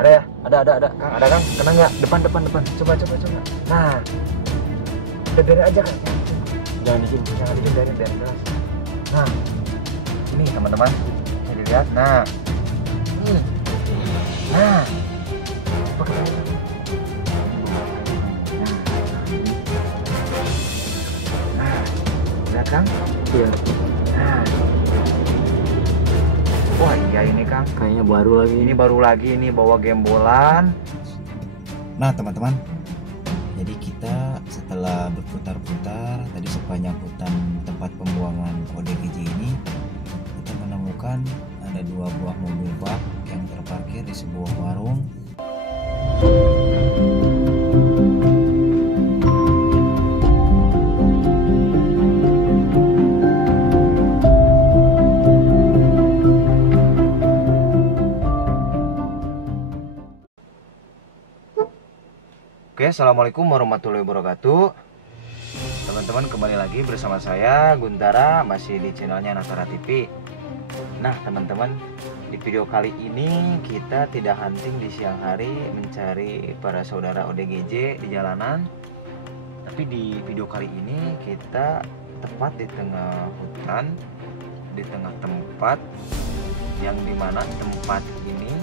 Ada ya? Ada. Kang, ada Kang? Kena nggak? Depan. Coba. Nah, udah biarin aja Kang. Jangan di sini. Jangan biarin jelas. Nah, ini teman-teman, bisa dilihat. Nah, ini. Nah, pakai aja. Nah, lihat Kang? Iya. Nah. Wah iya ini Kang. Kayaknya baru lagi. Ini baru lagi ini bawa gembolan. Nah teman-teman, jadi kita setelah berputar-putar tadi sepanjang hutan tempat pembuangan ODGJ ini, kita menemukan ada 2 buah mobil bak yang terparkir di sebuah warung. Oke, assalamualaikum warahmatullahi wabarakatuh. Teman-teman, kembali lagi bersama saya Guntara, masih di channelnya Natara TV. Nah teman-teman, di video kali ini kita tidak hunting di siang hari mencari para saudara ODGJ di jalanan. Tapi di video kali ini kita tepat di tengah hutan, di tengah tempat yang dimana tempat ini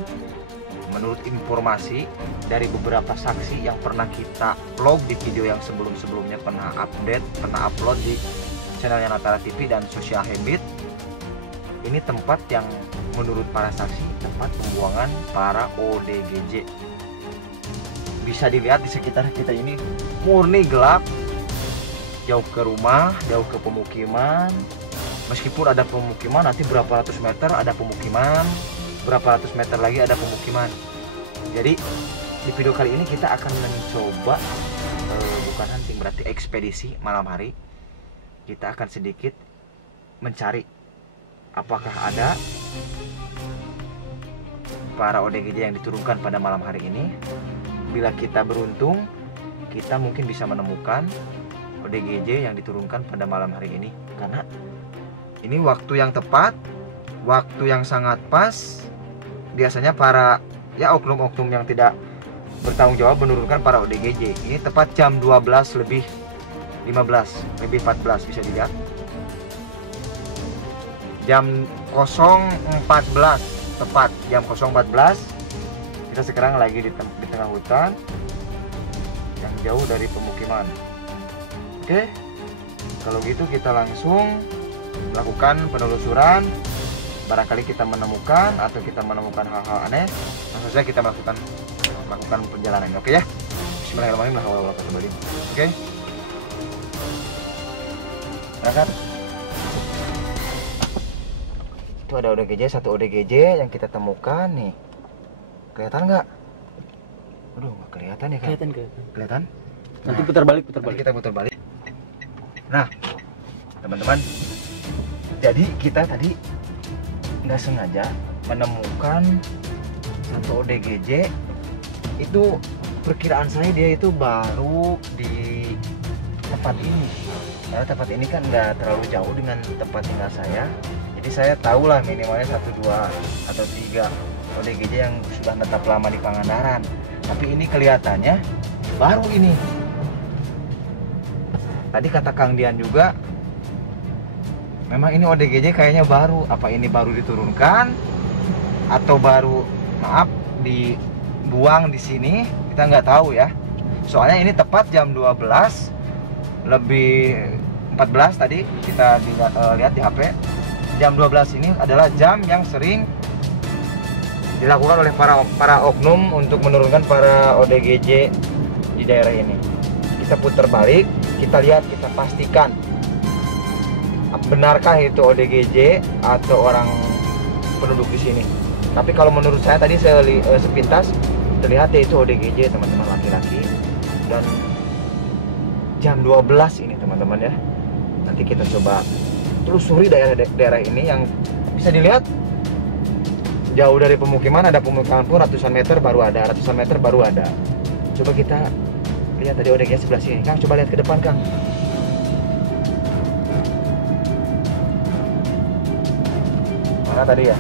menurut informasi dari beberapa saksi yang pernah kita vlog di video yang sebelum-sebelumnya, pernah upload di channelnya Natara TV dan Social Habit. Ini tempat yang menurut para saksi tempat pembuangan para ODGJ. Bisa dilihat di sekitar kita ini murni gelap, jauh ke rumah, jauh ke pemukiman. Meskipun ada pemukiman, nanti berapa ratus meter ada pemukiman, berapa ratus meter lagi ada pemukiman. Jadi di video kali ini kita akan mencoba bukan hunting, berarti ekspedisi malam hari. Kita akan sedikit mencari apakah ada para ODGJ yang diturunkan pada malam hari ini. Bila kita beruntung, kita mungkin bisa menemukan ODGJ yang diturunkan pada malam hari ini. Karena ini waktu yang tepat, waktu yang sangat pas. Biasanya para oknum-oknum yang tidak bertanggung jawab menurunkan para ODGJ. Ini tepat jam 12 lebih 15, lebih 14 bisa dilihat. Jam 0.14 tepat, jam 0.14. Kita sekarang lagi di tengah hutan yang jauh dari pemukiman. Oke. Kalau gitu kita langsung melakukan penelusuran. Barangkali kita menemukan atau kita menemukan hal-hal aneh, langsung saja kita melakukan perjalanan. Oke ya. Bismillahirrahmanirrahim. Oke. Berangkat. Itu ada ODGJ, satu ODGJ yang kita temukan nih. Kelihatan nggak? Aduh, nggak kelihatan ya kan? Kelihatan. Nanti putar balik. Nanti kita putar balik. Nah, teman-teman, jadi kita tadi nggak sengaja menemukan satu ODGJ. Itu perkiraan saya dia itu baru di tempat ini. Karena tempat ini kan nggak terlalu jauh dengan tempat tinggal saya. Jadi saya tahulah minimalnya 1, 2, atau 3 ODGJ yang sudah menetap lama di Pangandaran. Tapi ini kelihatannya baru ini. Tadi kata Kang Dian juga, memang ini ODGJ kayaknya baru. Apa ini baru diturunkan atau baru dibuang di sini? Kita nggak tahu ya. Soalnya ini tepat jam 12 lebih 14 tadi kita lihat di HP. Jam 12 ini adalah jam yang sering dilakukan oleh para oknum untuk menurunkan para ODGJ di daerah ini. Kita putar balik, kita lihat, kita pastikan benarkah itu ODGJ atau orang penduduk di sini. Tapi kalau menurut saya tadi saya sepintas terlihat yaitu ODGJ teman-teman, laki-laki. Dan jam 12 ini teman-teman ya. Nanti kita coba telusuri daerah ini yang bisa dilihat jauh dari pemukiman. Ada pemukiman pun ratusan meter baru ada. Coba kita lihat tadi ODGJ sebelah sini. Kang, coba lihat ke depan Kang. Mana tadi ya?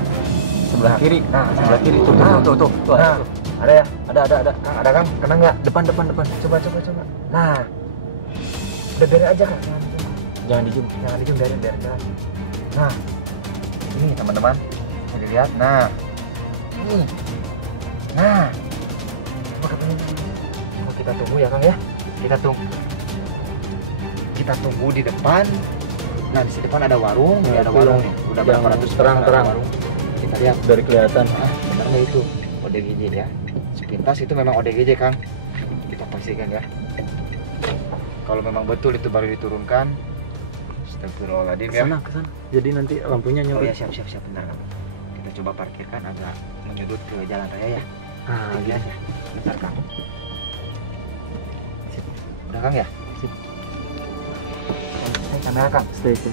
Sebelah kiri. Nah, sebelah kiri tuh. Nah, Tuh. nah, Ada ya? Ada. Kang, ada Kang? Kena nggak? Depan. Coba. Nah, udah biarin aja Kang. Jangan dijum. Jangan dijum, biarin jalan. Nah, ini teman-teman, bisa dilihat. Nah, ini. Nah, coba katanya. Oh, kita tunggu ya Kang ya. Kita tunggu di depan. Nah, di depan ada warung. Nah, Ini ada itu warung yang- nih. Udah yang berapa ratus terang. ada warung. Kita lihat. Dari kelihatan. Ah, benarnya itu ODGJ ya. Sepintas itu memang ODGJ Kang. Kita pastikan ya. Kalau memang betul itu baru diturunkan. Astagfirullahaladzim ya. Kesana. Jadi nanti lampunya Oh nyala. ya, siap bentar Kang. Kita coba parkirkan agak menyudut ke jalan raya ya. Nah, Tinggi gitu. aja. Bentar Kang. Sip. Udah Kang ya? Sip. Ini kamera Kang. Stay. Kita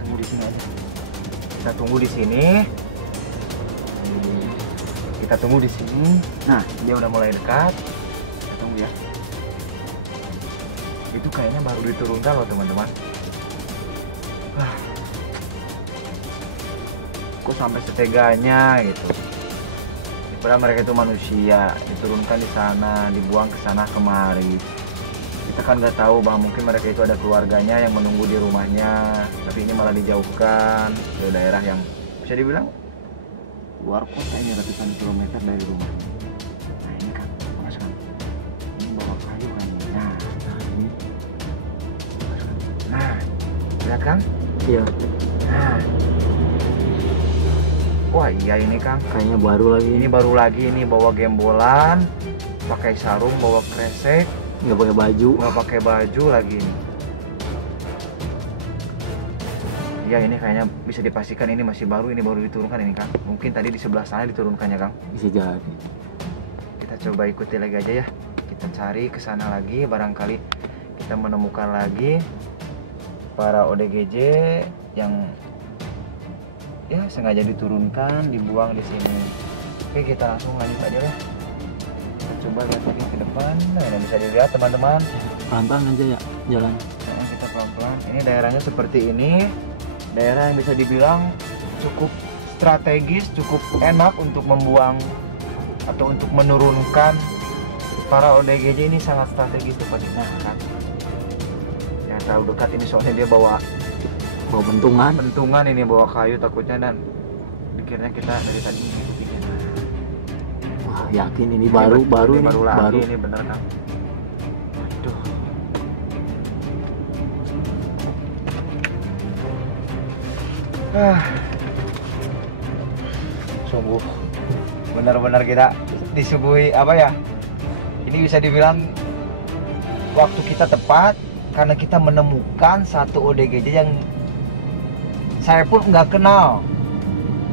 tunggu di sini aja. Kita tunggu di sini. Nah, dia udah mulai dekat. Kita tunggu ya. Itu kayaknya baru diturunkan loh teman-teman. Kok sampai seteganya gitu. Padahal mereka itu manusia, diturunkan di sana, dibuang ke sana kemari. Kita kan nggak tahu bahwa mungkin mereka itu ada keluarganya yang menunggu di rumahnya, tapi ini malah dijauhkan ke daerah yang bisa dibilang luar kota, ini ratusan kilometer dari rumah. Nah ini kan, Mas kan, ini bawa kayu kan. Ini. Nah, lihat Kang? Iya. Nah. Wah iya ini Kang, Kayaknya baru lagi. ini baru lagi, ini bawa gembolan, pakai sarung, bawa kresek, Nggak pakai baju. nggak pakai baju lagi nih. Ya ini kayaknya bisa dipastikan ini masih baru, ini baru diturunkan ini Kang. Mungkin tadi di sebelah sana diturunkannya Kang. Bisa jadi. Kita coba ikuti lagi aja ya. Kita cari ke sana lagi, barangkali kita menemukan lagi para ODGJ yang ya sengaja diturunkan, dibuang di sini. Oke, kita langsung lanjut aja lah. Kita coba lihat lagi ke depan. Nah, yang bisa dilihat teman-teman. Pelan-pelan aja ya jalan. Nah, kita pelan-pelan. Ini daerahnya seperti ini. Daerah yang bisa dibilang cukup strategis, cukup enak untuk membuang atau untuk menurunkan para ODGJ. Ini sangat strategis tuh pasti. Nah kan, ya terlalu dekat ini soalnya dia bawa bentungan ini, bawa kayu takutnya, dan dikiranya kita dari tadi ngikutin. Wah, yakin ini baru lagi ini bener kan. Aduh. Sungguh benar-benar kita disuguhi apa ya, ini bisa dibilang waktu kita tepat karena kita menemukan satu ODGJ yang saya pun nggak kenal.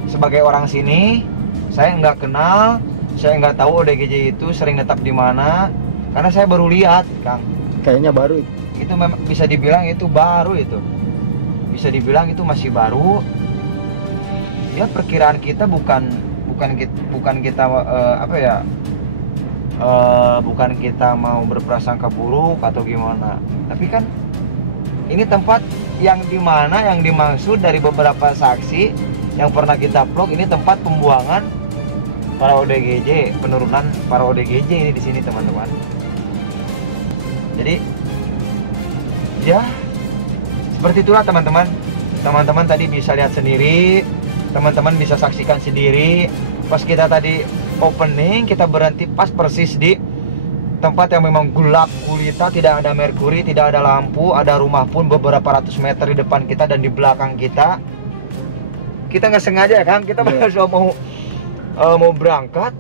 Sebagai orang sini, saya nggak kenal, saya nggak tahu ODGJ itu sering netap di mana, karena saya baru lihat Kang. Kayaknya baru. Itu memang bisa dibilang itu baru, itu bisa dibilang itu masih baru ya. Perkiraan kita bukan kita apa ya, bukan kita mau berprasangka buruk atau gimana, tapi kan ini tempat yang dimana yang dimaksud dari beberapa saksi yang pernah kita vlog, ini tempat pembuangan para ODGJ, penurunan para ODGJ ini di sini teman-teman. Jadi ya seperti itulah teman-teman. Teman-teman tadi bisa lihat sendiri, teman-teman bisa saksikan sendiri. Pas kita tadi opening, kita berhenti pas persis di tempat yang memang gelap gulita, tidak ada merkuri, tidak ada lampu, ada rumah pun beberapa ratus meter di depan kita dan di belakang kita. Kita nggak sengaja kan, kita baru mau berangkat,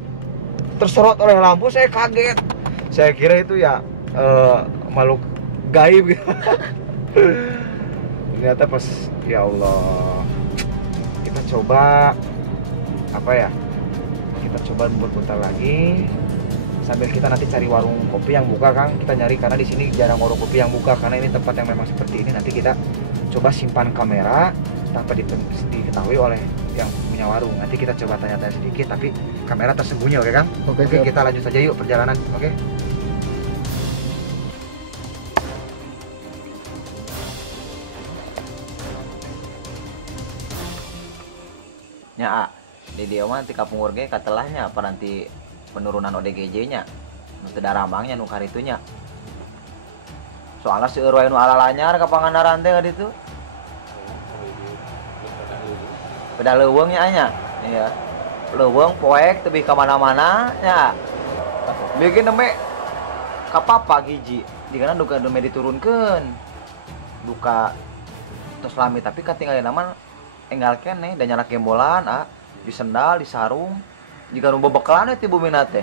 terserot oleh lampu. Saya kaget, saya kira itu ya makhluk gaib gitu. Ternyata pas, ya Allah, kita coba apa ya, kita coba berputar lagi sambil kita nanti cari warung kopi yang buka Kang. Kita nyari karena di sini jarang warung kopi yang buka, karena ini tempat yang memang seperti ini. Nanti kita coba simpan kamera tanpa diketahui oleh yang punya warung. Nanti kita coba tanya-tanya sedikit, tapi kamera tersembunyi, oke Kang? Oke, Kita lanjut saja yuk perjalanan, oke? Ya, di dia mah ti kapung urge katelahnya apa nanti penurunan ODGJ-nya nu teu daramangnya nu karitunya soalnya seueur wae nu alalanyar ka Pangandaran teh ditu beda leuweung nya anya iya leuweung poek teu ka mana-mana nya bikin nembe ka papa hiji dikana duka deme diturunkeun duka tos lami tapi katinggalin nama enggal keneh da nyana kembolan di sendal di sarung jika nu bebekelan teh bumina teh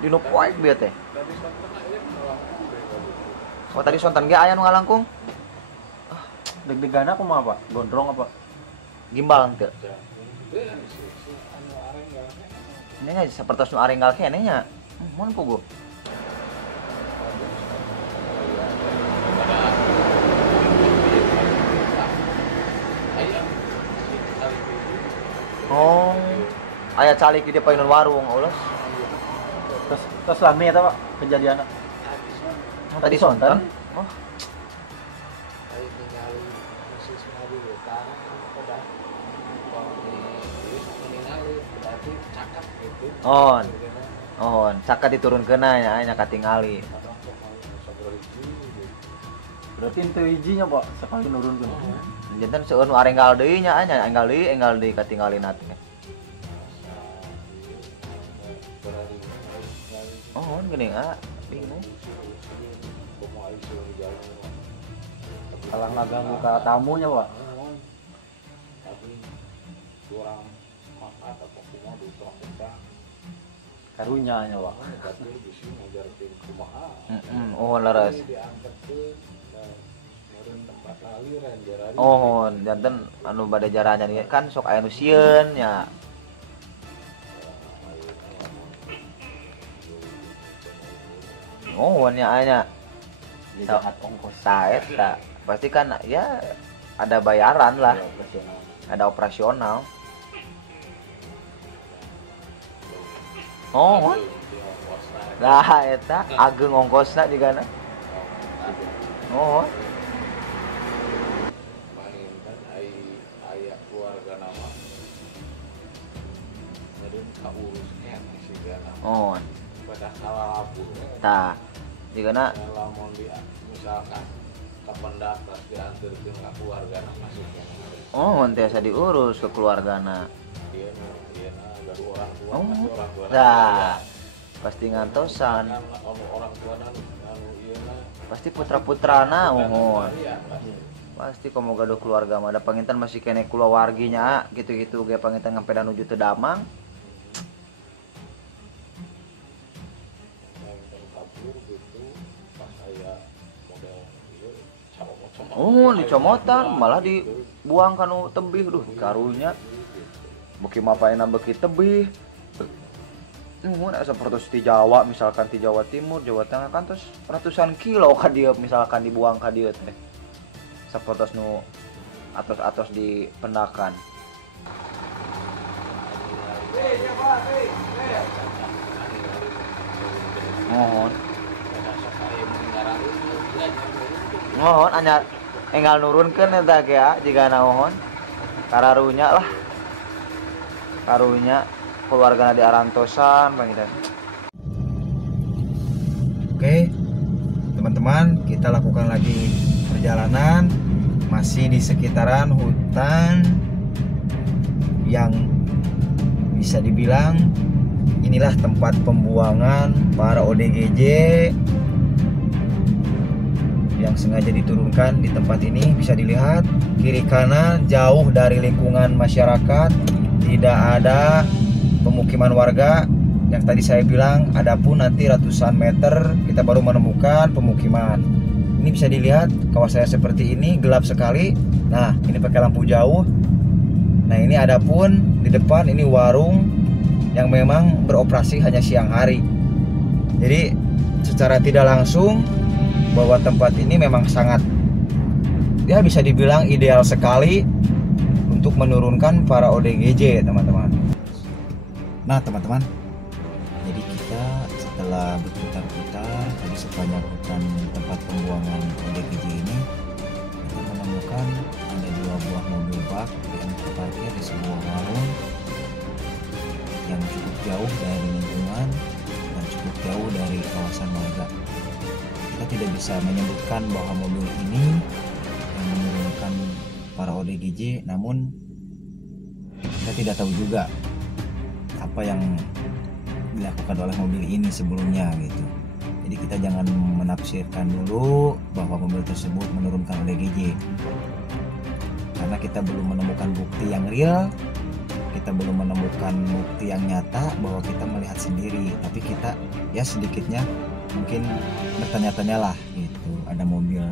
di nu poek bieu teh oh tadi sontan ge aya nu ngalangkung Deg-degan aku mah apa? Gondrong apa? gimbal teu ini nya sapertos nu arenggal keneh nya mun puguh oh aya calik di painun warung ulas Terus lami eta Pak kejadianna. tadi sontan oh on cakap diturunkeun nya katingali Berarti ente hijinya Pak sekali nurunkeun. janten seueur nu arenggal deui nya enggal deui katinggalina teh oh geuning bingung Kalang ngaganggu ka tamunya Pak. Karunya nya Pak. Oh laras oh janten anu bade jaranya nih kan sok aya nu sieun nya oh nya anya Jahat ongkos saeta pasti kan ya ada bayaran lah ada operasional oh lah eta ageng ongkosna digana oh oh tah digana misalkan kapendak pas diantarkeun ka keluargana masuknya oh tiasa diurus ke keluargana ieu gaduh orang tua oh masih orang tua tah pasti ngantosan kan orang tua anu ieu pasti putra-putrana mohon ya pasti pasti komo gaduh keluarga mah ada panginten masih kene kulawarginya gitu-gitu ge panginten ngampe nuju teu damang oh dicomotan malah dibuang kanu tebih duh karunya beuki mapaina beuki tebih nuhun asa sapertos ti Jawa misalkan ti Jawa Timur Jawa Tengah kan terus ratusan kilo ka dieu misalkan dibuang ka dieu teh sapertos nu atos-atos di pendakan mohon anyar enggal nurunkeun eta ge jiga naon kararunya lah karunya keluargana di arantosan pangitan. Oke, teman-teman, kita lakukan lagi perjalanan masih di sekitaran hutan yang bisa dibilang inilah tempat pembuangan para ODGJ yang sengaja diturunkan di tempat ini. Bisa dilihat kiri kanan jauh dari lingkungan masyarakat, tidak ada pemukiman warga. Yang tadi saya bilang adapun nanti ratusan meter kita baru menemukan pemukiman. Ini bisa dilihat kawasannya seperti ini, gelap sekali. Nah, ini pakai lampu jauh. Nah, ini adapun di depan ini warung yang memang beroperasi hanya siang hari. Jadi secara tidak langsung bahwa tempat ini memang sangat, ya bisa dibilang ideal sekali untuk menurunkan para ODGJ, teman-teman. Nah, teman-teman, jadi kita setelah berputar-putar tadi sepanjang hutan tempat pembuangan ODGJ ini, kita menemukan ada 2 buah mobil bak yang terparkir di sebuah warung yang cukup jauh dari lingkungan dan cukup jauh dari kawasan warga. Kita tidak bisa menyebutkan bahwa mobil ini yang menurunkan para ODGJ, namun kita tidak tahu juga apa yang dilakukan oleh mobil ini sebelumnya gitu. Jadi kita jangan menafsirkan dulu bahwa mobil tersebut menurunkan ODGJ, karena kita belum menemukan bukti yang real, kita belum menemukan bukti yang nyata bahwa kita melihat sendiri. Tapi kita ya sedikitnya mungkin bertanya-tanya lah gitu. Ada mobil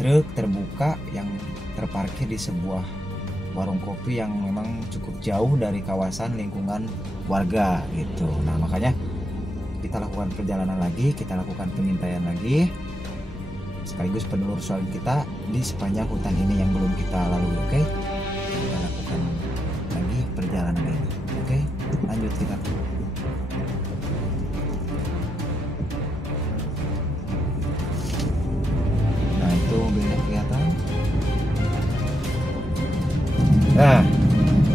truk terbuka yang terparkir di sebuah warung kopi yang memang cukup jauh dari kawasan lingkungan warga gitu. Nah makanya kita lakukan perjalanan lagi, kita lakukan pengintaian lagi, sekaligus penelusuran kita di sepanjang hutan ini yang belum kita lalui. Oke, kita lakukan lagi perjalanan ini. Oke, lanjut kita. Nah itu mobilnya kelihatan. Nah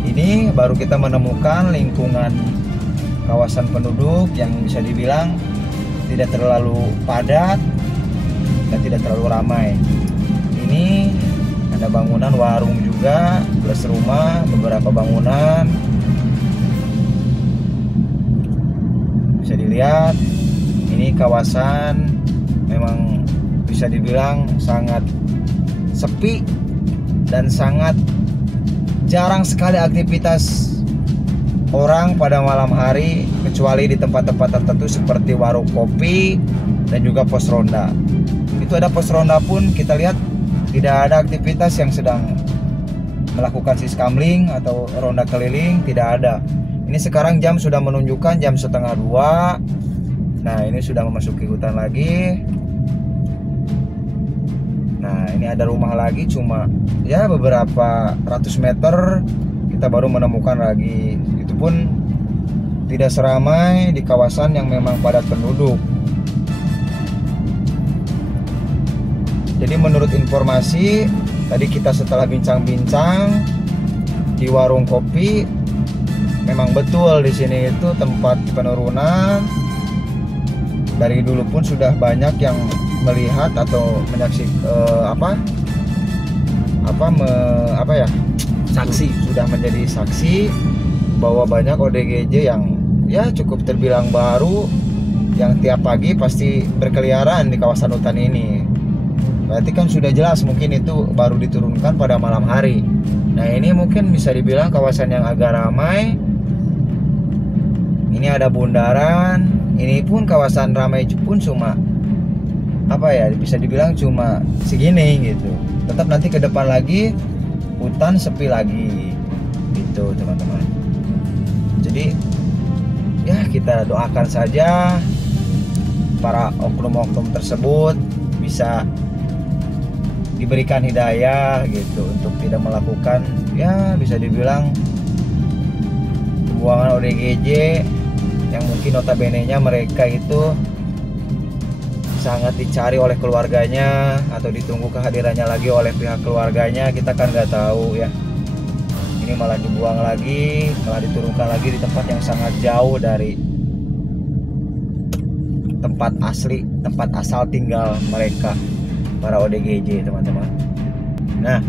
ini baru kita menemukan lingkungan kawasan penduduk yang bisa dibilang tidak terlalu padat dan tidak terlalu ramai. Ini ada bangunan warung juga plus rumah, beberapa bangunan. Bisa dilihat ini kawasan memang bisa dibilang sangat sepi dan sangat jarang sekali aktivitas orang pada malam hari, kecuali di tempat-tempat tertentu seperti warung kopi dan juga pos ronda. Itu ada pos ronda pun kita lihat tidak ada aktivitas yang sedang melakukan siskamling atau ronda keliling, tidak ada. Ini sekarang jam sudah menunjukkan jam 1:30. Nah ini sudah memasuki hutan lagi. Nah ini ada rumah lagi, cuma ya beberapa ratus meter kita baru menemukan lagi. Itu pun tidak seramai di kawasan yang memang padat penduduk. Jadi menurut informasi tadi kita setelah bincang-bincang di warung kopi, memang betul di sini itu tempat penurunan. Dari dulu pun sudah banyak yang melihat atau menyaksikan saksi, sudah menjadi saksi bahwa banyak ODGJ yang ya cukup terbilang baru, yang tiap pagi pasti berkeliaran di kawasan hutan ini. Berarti kan sudah jelas mungkin itu baru diturunkan pada malam hari. Nah ini mungkin bisa dibilang kawasan yang agak ramai. Ini ada bundaran, ini pun kawasan ramai pun cuma bisa dibilang cuma segini gitu. Tetap nanti ke depan lagi hutan sepi lagi gitu teman-teman. Jadi ya kita doakan saja para oknum-oknum tersebut bisa diberikan hidayah gitu untuk tidak melakukan ya bisa dibilang pembuangan ODGJ yang mungkin notabene-nya mereka itu sangat dicari oleh keluarganya atau ditunggu kehadirannya lagi oleh pihak keluarganya. Kita kan nggak tahu ya, ini malah dibuang lagi, malah diturunkan lagi di tempat yang sangat jauh dari tempat asli, tempat asal tinggal mereka para ODGJ teman-teman. Nah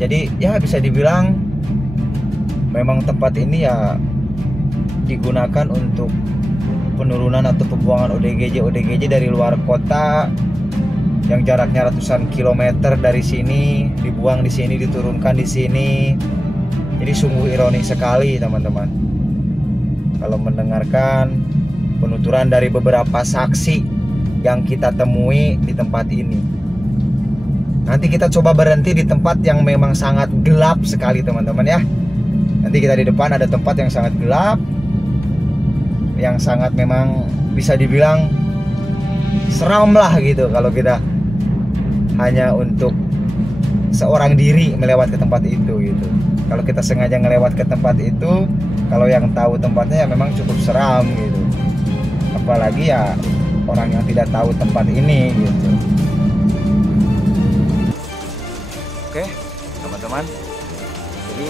jadi ya bisa dibilang memang tempat ini ya digunakan untuk penurunan atau pembuangan ODGJ dari luar kota yang jaraknya ratusan kilometer dari sini, dibuang di sini, diturunkan di sini. Jadi sungguh ironis sekali teman-teman kalau mendengarkan penuturan dari beberapa saksi yang kita temui di tempat ini. Nanti kita coba berhenti di tempat yang memang sangat gelap sekali teman-teman ya. Nanti kita di depan ada tempat yang sangat gelap, yang sangat memang bisa dibilang seram lah gitu kalau kita hanya untuk seorang diri melewat ke tempat itu gitu. Kalau kita sengaja ngelewat ke tempat itu, kalau yang tahu tempatnya ya memang cukup seram gitu. Apalagi ya orang yang tidak tahu tempat ini gitu. Oke teman-teman, jadi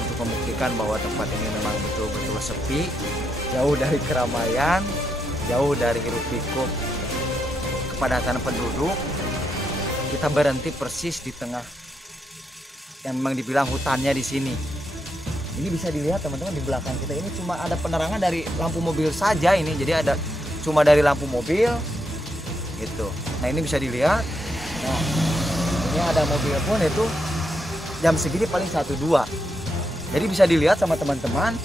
untuk membuktikan bahwa tempat ini memang betul-betul sepi, jauh dari keramaian, jauh dari hiruk pikuk kepadatan penduduk. Kita berhenti persis di tengah yang memang dibilang hutannya di sini. Ini bisa dilihat teman-teman, di belakang kita ini cuma ada penerangan dari lampu mobil saja ini. Jadi ada cuma dari lampu mobil gitu. Nah, ini bisa dilihat. Nah, ini ada mobil pun itu jam segini paling 1-2. Jadi bisa dilihat sama teman-teman,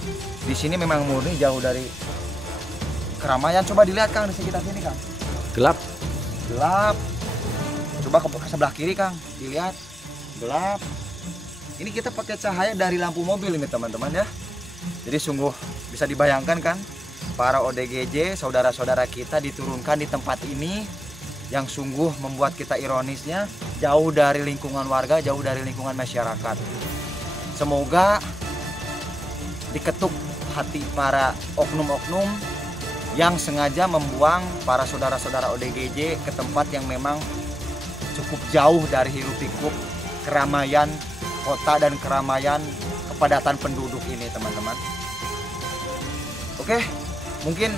di sini memang murni jauh dari keramaian. Coba dilihat Kang di sekitar sini Kang. Gelap. Gelap. Coba ke sebelah kiri Kang, dilihat gelap. Ini kita pakai cahaya dari lampu mobil ini teman-teman ya. Jadi sungguh bisa dibayangkan kan, para ODGJ saudara-saudara kita diturunkan di tempat ini yang sungguh membuat kita ironisnya jauh dari lingkungan warga, jauh dari lingkungan masyarakat. Semoga diketuk hati para oknum-oknum yang sengaja membuang para saudara-saudara ODGJ ke tempat yang memang cukup jauh dari hiruk pikuk keramaian kota dan keramaian kepadatan penduduk ini teman-teman. Oke, mungkin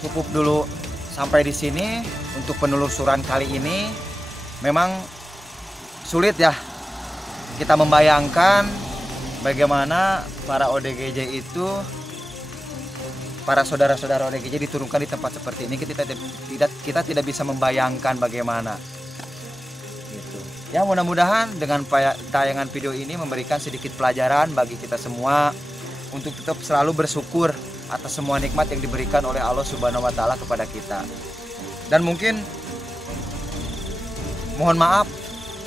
cukup dulu sampai di sini untuk penelusuran kali ini. Memang sulit ya kita membayangkan bagaimana para ODGJ itu, para saudara-saudara ODGJ diturunkan di tempat seperti ini. Kita tidak bisa membayangkan bagaimana. Ya, mudah-mudahan dengan tayangan video ini memberikan sedikit pelajaran bagi kita semua untuk tetap selalu bersyukur atas semua nikmat yang diberikan oleh Allah Subhanahu wa taala kepada kita. Dan mungkin mohon maaf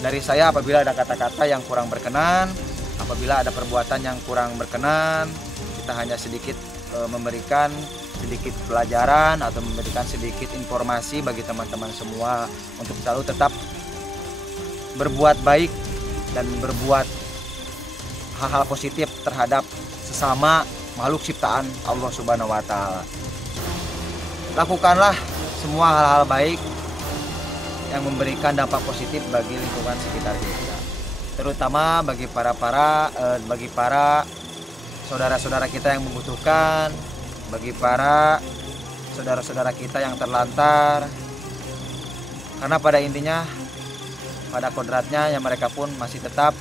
dari saya apabila ada kata-kata yang kurang berkenan, apabila ada perbuatan yang kurang berkenan. Kita hanya sedikit memberikan sedikit pelajaran atau memberikan sedikit informasi bagi teman-teman semua untuk selalu tetap berbuat baik dan berbuat hal-hal positif terhadap sesama makhluk ciptaan Allah Subhanahu wa taala. Lakukanlah semua hal-hal baik yang memberikan dampak positif bagi lingkungan sekitar kita. Terutama bagi para saudara-saudara kita yang membutuhkan, bagi para saudara-saudara kita yang terlantar. Karena pada intinya, pada kodratnya yang mereka pun masih tetap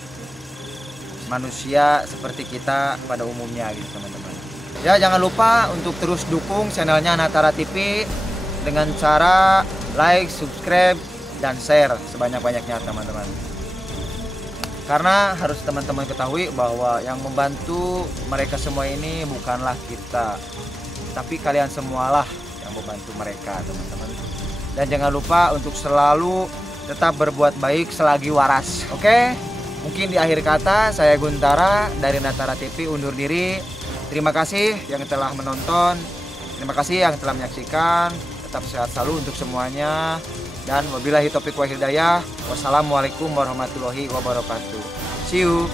manusia seperti kita pada umumnya gitu teman-teman. Ya, jangan lupa untuk terus dukung channelnya Natara TV dengan cara like, subscribe, dan share sebanyak-banyaknya teman-teman. Karena harus teman-teman ketahui bahwa yang membantu mereka semua ini bukanlah kita, tapi kalian semualah yang membantu mereka teman-teman. Dan jangan lupa untuk selalu tetap berbuat baik selagi waras. Oke? Mungkin di akhir kata saya Guntara dari Natara TV undur diri. Terima kasih yang telah menonton. Terima kasih yang telah menyaksikan. Tetap sehat selalu untuk semuanya. Dan wabillahi taufiq wal hidayah. Wassalamualaikum warahmatullahi wabarakatuh. See you.